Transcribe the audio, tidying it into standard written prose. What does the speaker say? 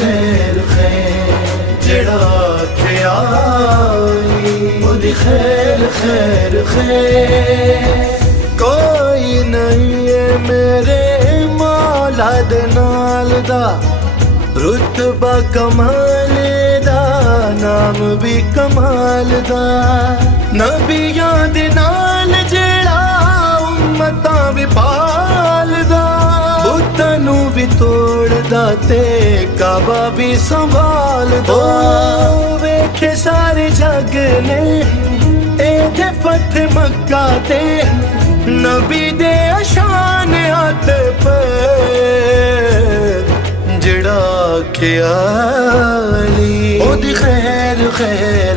खैर खैर जेड़ा ख्याली ओदी खैर खैर खैर। कोई नहीं है मेरे मौला दे नाल दा रुतबा कमाल दा नाम भी कमाल दा। नबियां दे नाल जेड़ा उम्मतां भी पालदा बुतां भी तोड़दा ते काबा भी संभालदा। वेखे सारे जग ने एथे फतेह मक्का ते नबी दे शान हथ पैर जेड़ा ख्याली ओदी खैर खैर